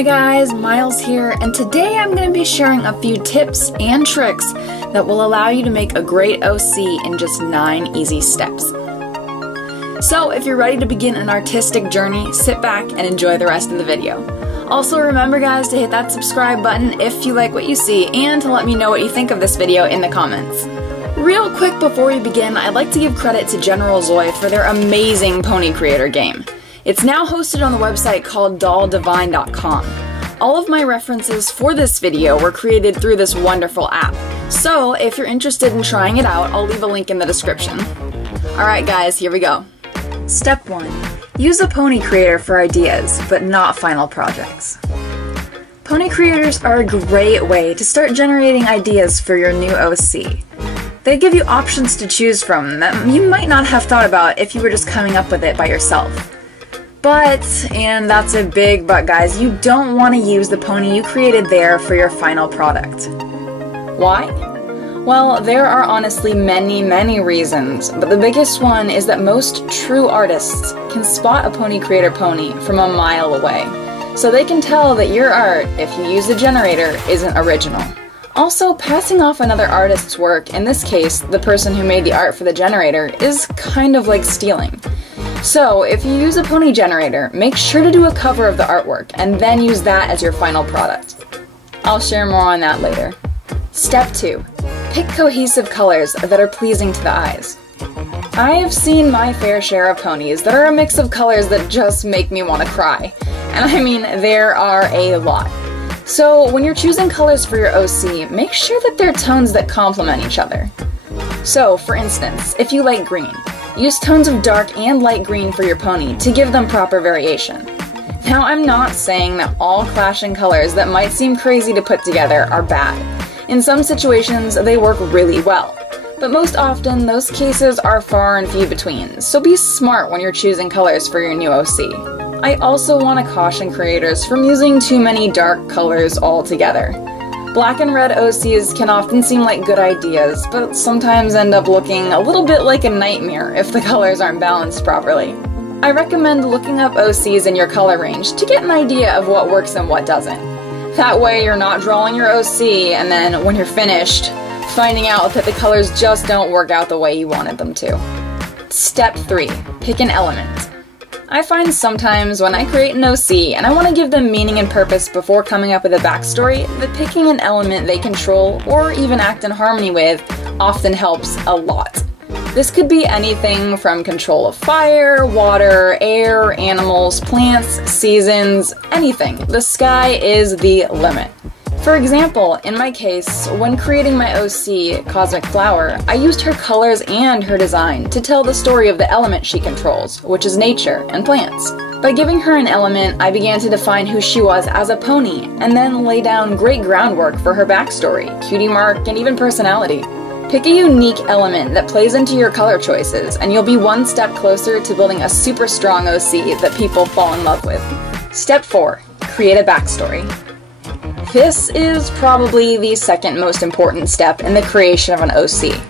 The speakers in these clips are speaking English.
Hi guys, Miles here, and today I'm going to be sharing a few tips and tricks that will allow you to make a great OC in just 9 easy steps. So if you're ready to begin an artistic journey, sit back and enjoy the rest of the video. Also remember guys to hit that subscribe button if you like what you see, and to let me know what you think of this video in the comments. Real quick before we begin, I'd like to give credit to General Zoy for their amazing pony creator game. It's now hosted on the website called dolldivine.com. All of my references for this video were created through this wonderful app, so if you're interested in trying it out, I'll leave a link in the description. Alright guys, here we go. Step 1. Use a pony creator for ideas, but not final projects. Pony creators are a great way to start generating ideas for your new OC. They give you options to choose from that you might not have thought about if you were just coming up with it by yourself. But, and that's a big but guys, you don't want to use the pony you created there for your final product. Why? Well, there are honestly many reasons, but the biggest one is that most true artists can spot a pony creator pony from a mile away. So they can tell that your art, if you use a generator, isn't original. Also, passing off another artist's work, in this case, the person who made the art for the generator, is kind of like stealing. So, if you use a pony generator, make sure to do a cover of the artwork, and then use that as your final product. I'll share more on that later. Step 2. Pick cohesive colors that are pleasing to the eyes. I have seen my fair share of ponies that are a mix of colors that just make me want to cry. And I mean, there are a lot. So, when you're choosing colors for your OC, make sure that they're tones that complement each other. So, for instance, if you like green, use tones of dark and light green for your pony to give them proper variation. Now, I'm not saying that all clashing colors that might seem crazy to put together are bad. In some situations, they work really well. But most often, those cases are far and few between, so be smart when you're choosing colors for your new OC. I also want to caution creators from using too many dark colors altogether. Black and red OCs can often seem like good ideas, but sometimes end up looking a little bit like a nightmare if the colors aren't balanced properly. I recommend looking up OCs in your color range to get an idea of what works and what doesn't. That way you're not drawing your OC and then, when you're finished, finding out that the colors just don't work out the way you wanted them to. Step 3. Pick an element. I find sometimes when I create an OC and I want to give them meaning and purpose before coming up with a backstory, that picking an element they control or even act in harmony with often helps a lot. This could be anything from control of fire, water, air, animals, plants, seasons, anything. The sky is the limit. For example, in my case, when creating my OC, Cosmic Flower, I used her colors and her design to tell the story of the element she controls, which is nature and plants. By giving her an element, I began to define who she was as a pony, and then lay down great groundwork for her backstory, cutie mark, and even personality. Pick a unique element that plays into your color choices, and you'll be one step closer to building a super strong OC that people fall in love with. Step 4. Create a backstory. This is probably the second most important step in the creation of an OC.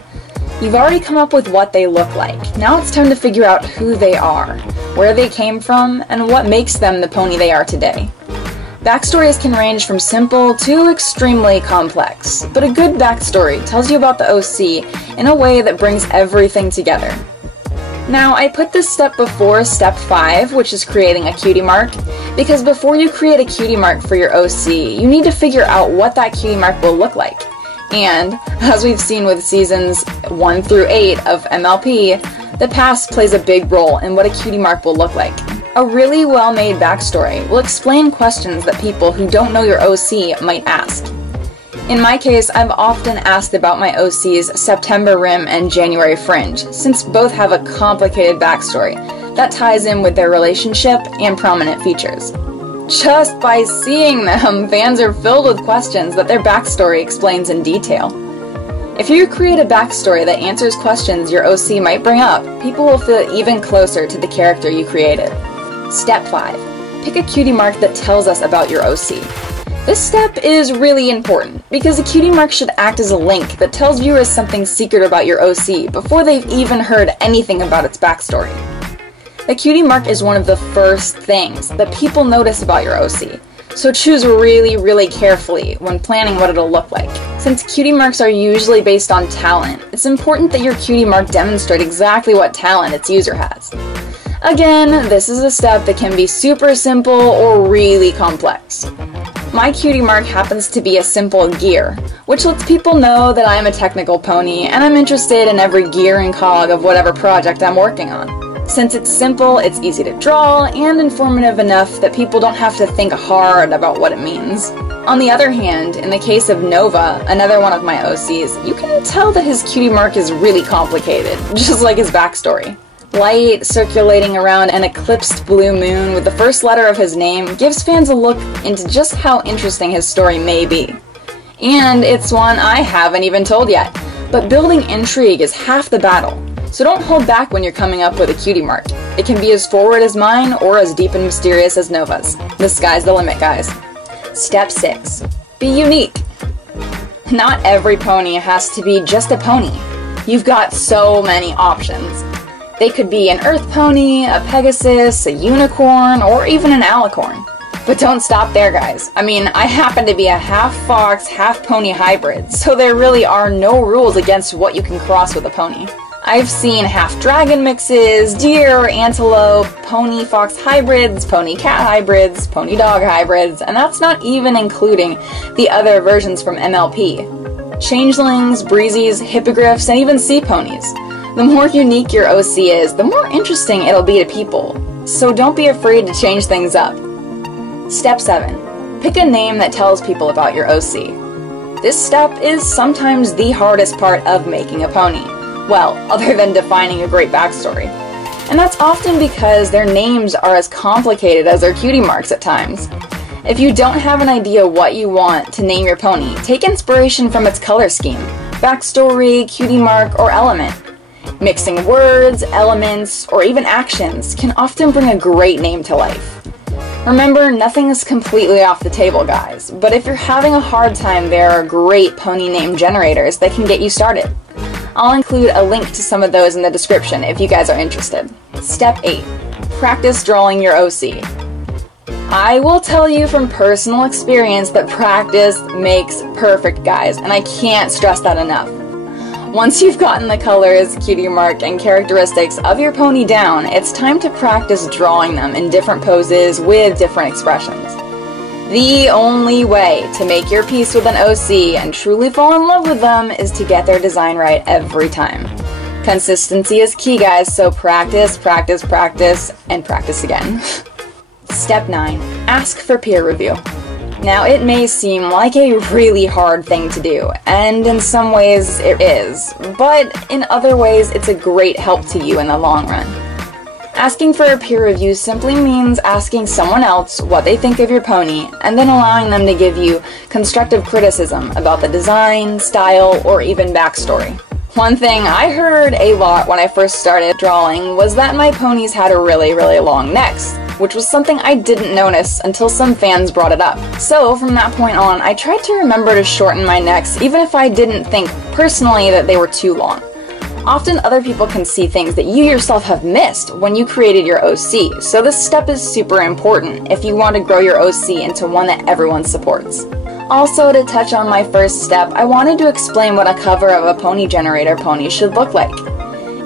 You've already come up with what they look like. Now it's time to figure out who they are, where they came from, and what makes them the pony they are today. Backstories can range from simple to extremely complex, but a good backstory tells you about the OC in a way that brings everything together. Now, I put this step before step 5, which is creating a cutie mark, because before you create a cutie mark for your OC, you need to figure out what that cutie mark will look like. And, as we've seen with seasons 1 through 8 of MLP, the past plays a big role in what a cutie mark will look like. A really well-made backstory will explain questions that people who don't know your OC might ask. In my case, I've often asked about my OC's September Rim and January Fringe, since both have a complicated backstory that ties in with their relationship and prominent features. Just by seeing them, fans are filled with questions that their backstory explains in detail. If you create a backstory that answers questions your OC might bring up, people will feel even closer to the character you created. Step 5. Pick a cutie mark that tells us about your OC. This step is really important, because a cutie mark should act as a link that tells viewers something secret about your OC before they've even heard anything about its backstory. The cutie mark is one of the first things that people notice about your OC, So choose really carefully when planning what it'll look like. Since cutie marks are usually based on talent, it's important that your cutie mark demonstrate exactly what talent its user has. Again, this is a step that can be super simple or really complex. My cutie mark happens to be a simple gear, which lets people know that I am a technical pony and I'm interested in every gear and cog of whatever project I'm working on. Since it's simple, it's easy to draw, and informative enough that people don't have to think hard about what it means. On the other hand, in the case of Nova, another one of my OCs, you can tell that his cutie mark is really complicated, just like his backstory. Light circulating around an eclipsed blue moon with the first letter of his name gives fans a look into just how interesting his story may be. And it's one I haven't even told yet, but building intrigue is half the battle. So don't hold back when you're coming up with a cutie mark. It can be as forward as mine or as deep and mysterious as Nova's. The sky's the limit, guys. Step 6. Be unique. Not every pony has to be just a pony. You've got so many options. They could be an earth pony, a pegasus, a unicorn, or even an alicorn. But don't stop there, guys. I mean, I happen to be a half fox, half pony hybrid, so there really are no rules against what you can cross with a pony. I've seen half-dragon mixes, deer, antelope, pony-fox hybrids, pony-cat hybrids, pony-dog hybrids, and that's not even including the other versions from MLP. Changelings, breezies, hippogriffs, and even sea ponies. The more unique your OC is, the more interesting it'll be to people, so don't be afraid to change things up. Step 7. Pick a name that tells people about your OC. This step is sometimes the hardest part of making a pony. Well, other than defining a great backstory. And that's often because their names are as complicated as their cutie marks at times. If you don't have an idea what you want to name your pony, take inspiration from its color scheme, backstory, cutie mark, or element. Mixing words, elements, or even actions can often bring a great name to life. Remember, nothing is completely off the table, guys, but if you're having a hard time, there are great pony name generators that can get you started. I'll include a link to some of those in the description if you guys are interested. Step 8. Practice drawing your OC. I will tell you from personal experience that practice makes perfect, guys, and I can't stress that enough. Once you've gotten the colors, cutie mark, and characteristics of your pony down, it's time to practice drawing them in different poses with different expressions. The only way to make your peace with an OC and truly fall in love with them is to get their design right every time. Consistency is key, guys, so practice, practice, practice, and practice again. Step 9. Ask for peer review. Now, it may seem like a really hard thing to do, and in some ways it is, but in other ways it's a great help to you in the long run. Asking for a peer review simply means asking someone else what they think of your pony, and then allowing them to give you constructive criticism about the design, style, or even backstory. One thing I heard a lot when I first started drawing was that my ponies had really long necks, which was something I didn't notice until some fans brought it up. So from that point on, I tried to remember to shorten my necks even if I didn't think personally that they were too long. Often other people can see things that you yourself have missed when you created your OC, so this step is super important if you want to grow your OC into one that everyone supports. Also, to touch on my first step, I wanted to explain what a cover of a pony generator pony should look like.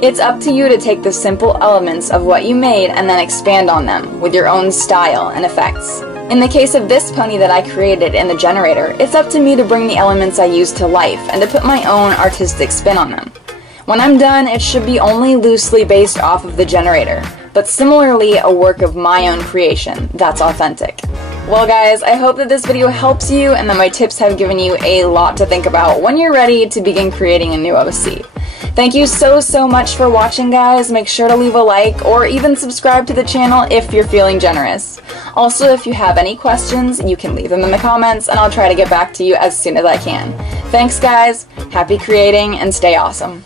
It's up to you to take the simple elements of what you made and then expand on them with your own style and effects. In the case of this pony that I created in the generator, it's up to me to bring the elements I used to life and to put my own artistic spin on them. When I'm done, it should be only loosely based off of the generator, but similarly a work of my own creation that's authentic. Well guys, I hope that this video helps you and that my tips have given you a lot to think about when you're ready to begin creating a new OC. Thank you so much for watching, guys. Make sure to leave a like or even subscribe to the channel if you're feeling generous. Also, if you have any questions, you can leave them in the comments and I'll try to get back to you as soon as I can. Thanks guys, happy creating and stay awesome.